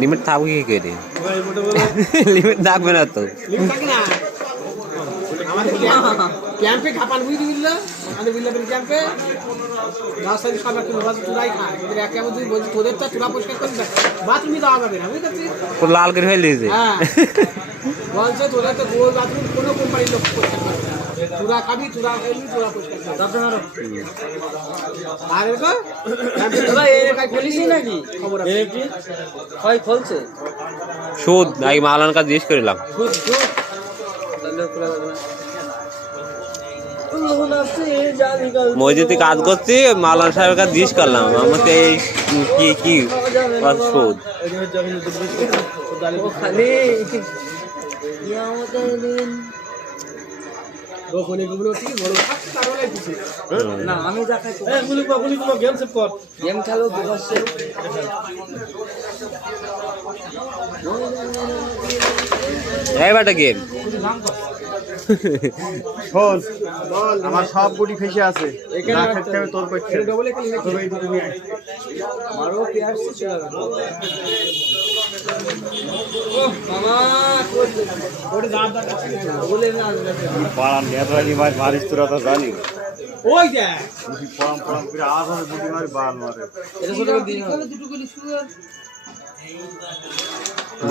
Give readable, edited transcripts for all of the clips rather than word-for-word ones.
Limit থাকবে কি করে? লিমিট থাকবে না তো। ক্যাম্পে খাপান বুঝতে বুঝলো আমাদের বিল্লাপের ক্যাম্পে রাস্তায় সব একটা চুরাই খায় একে আমি তুই বলছি তোদের তো চুরা পরিষ্কার করবি বাথরুমই দেওয়া যাবে না বুঝতে পারছিস? লাল করে হয়ে লিয়েছে। হ্যাঁ বলছে তোদের তো গোল বাথরুম কোনো কোম্পানির লোক পরিষ্কার করবে না, চুরা খাবি চুরা খেলবি চুরা পরিষ্কার করবি। আর নাকি খবর হয় খুলছে সুদ আগে মালান কাজ জিজ্ঞেস করিলাম। মসজিদে কাজ করছি, মালান সাহেবের কাছে জিজ্ঞেস করলাম আমাকে এই কি কি সুদ। না আমি যা খাই গেম খেলো এইবারটা গেম শোন, আমার সব গুটি ফেসে আছে, না খেতে হবে তোর পক্ষে। মারিস তোরা তো জানি ওই দেখ পড়াম পড়াম করে আওয়াজ হবে, গুটি মারি বাল মারে।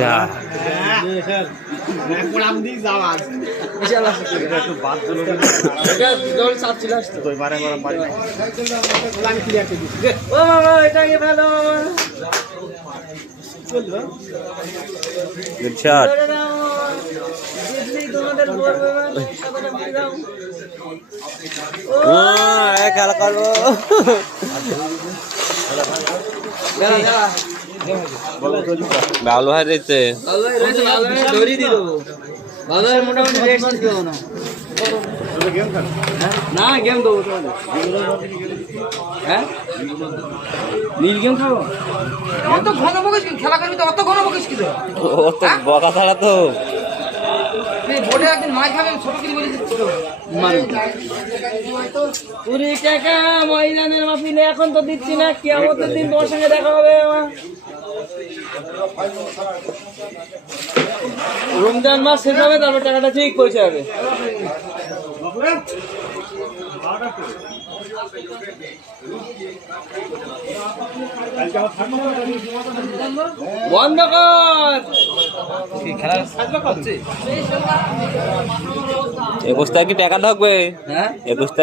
যা একটু বাদ দিল তুই মারে মারা মারি ও মামা এটাকে ভালো গুড শট। খেলা করবো ভালো হয় রয়েছে। মোটামুটি না গেম দেবো হ্যাঁ নীল গেম খাবো অত ঘন বকিস কি খেলা করবি তো অত ঘন বকিস কি ও তো বকা ছাড়া তো বোর্ডে একদিন মাছ খাবে ছোট করে বলে দিচ্ছি তো পুরি টাকা মহিলাদের মাপিলে এখন তো দিচ্ছি না, কিয়ামতের দিন তোমার সঙ্গে দেখা হবে। রমজান মাস শেষ হবে, তারপর টাকাটা ঠিক পৌঁছে যাবে। বন্ধ কর 21 তারিখে টাকা ঢুকবে। হ্যাঁ 21 তারিখ